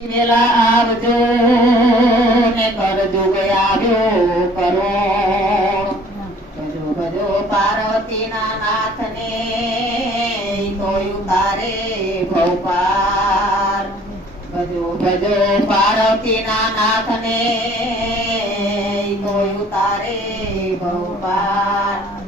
વેલા આવજો ને કરજો આવ્યો કરો ભજો ભજો પાર્વતીના નાથને તોય ઉતારે ભવપાર ભજો ભજો પાર્વતીના નાથને તોય ઉતારે ભવપાર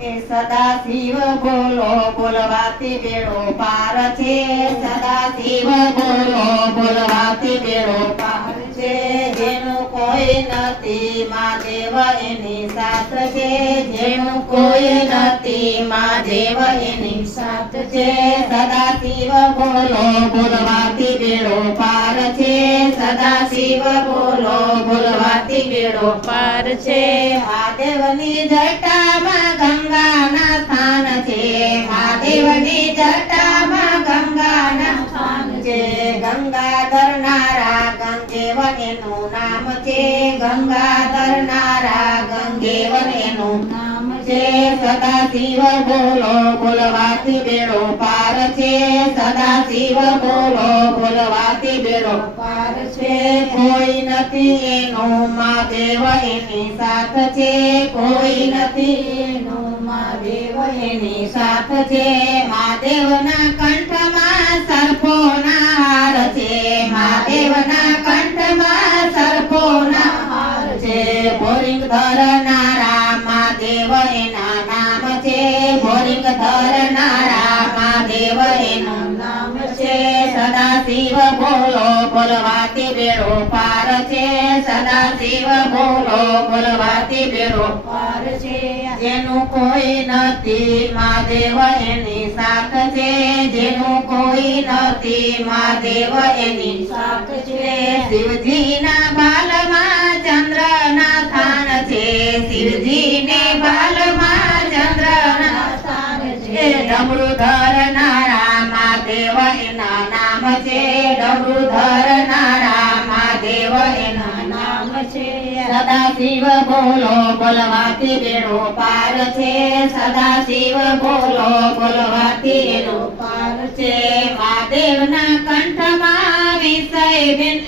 એ સદા શિવ બોલો બોલવાથી બેડો પાર છે સદા શિવ બોલો બોલવાથી બેડો પાર છે જેનું કોઈ નથી મહાદેવ એની સાથ છે જેનું કોઈ નથી મહાદેવ એની સાથ છે સદા શિવ બોલો બોલવાથી બેડો પાર છે સદા શિવ બોલો બોલવાથી બેડો પાર છે મહાદેવની જટામાં ગંગાના સ્થાન છે મહાદેવની જટામાં ગંગાના સ્થાન છે ગંગાધર નારા ગંગેવન એનું નામ છે ગંગાધર નારા ગંગેવન એનું નામ છે સદા શિવ બોલો બોલવાથી બેડો પાર છે સદા શિવ બોલો બોલવાથી બેડો પાર છે કોઈ નથી એનું મહાદેવ એની સાથ છે કોઈ નથી એનું મહાદેવ એની સાથ છે મહાદેવના કંઠમાં સર્પોના હાર છે મહાદેવના કંઠમાં સર્પોના હાર છે બોરિંગ ધરનારા મહાદેવ એના નામ છે બોરિંગ ધરનારા મહાદેવ એનું નામ છે સદા શિવ બોલો બોલવાથી બેડો પાર છે સદા શિવ બોલો બોલવાથી બેડો પાર છે જેનું કોઈ નથી મહાદેવ એની સાથ છે જેનું કોઈ નથી મહાદેવ એની સાથ છે શિવજીના બાલમાં ચંદ્રના સ્થાન છે શિવજીને બાલમાં ચંદ્રના સ્થાન છે ડમરુ ધરનારા મહાદેવ એના નામ છે ડમરુ ધરનારા મહાદેવ એના નામ છે સદા શિવ બોલો બોલવાથી બેડો પાર છે સદા શિવ બોલો બોલવાથી બેડો પાર છે મહાદેવના કંઠમાં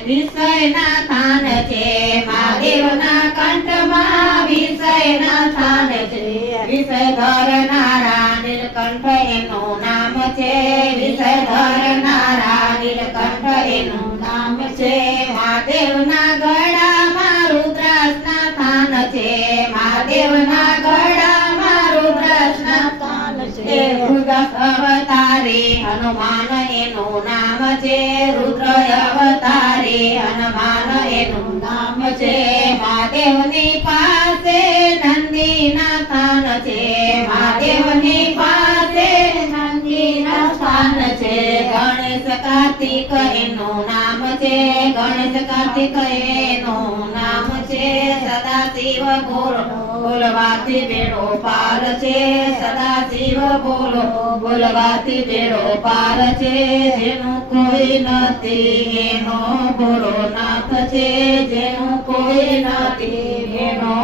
વિષયના સ્થાન છે મહાદેવના કંઠમાં વિષયના સ્થાન છે વિષય ધરનારા નીલકંઠ એનું નામ છે વિષય ધરનારા નીલકંઠ એનું નામ છે મહાદેવના ગળામાં રુદ્રાસના સ્થાન છે મહાદેવના ગળામાં રુદ્રાસના સ્થાન છે રુદ્ર અવતારી હનુમાન એનું નામ છે રુદ્ર અવતારી હનુમાન એનું નામ છે મહાદેવની પાસે નંદીના સ્થાન છે મહાદેવની પાસે નંદીના સ્થાન છે ગણેશ કાર્તિક એનું નામ છે ગણેશ કાર્તિક એનું નામ છે સદા શિવ બોલો બોલવાથી બેડો પાર છે સદા શિવ બોલો બોલવાથી બેડો પાર છે જેનું કોઈ નથી એનો ભોળોનાથ છે જેનું કોઈ નથી એનો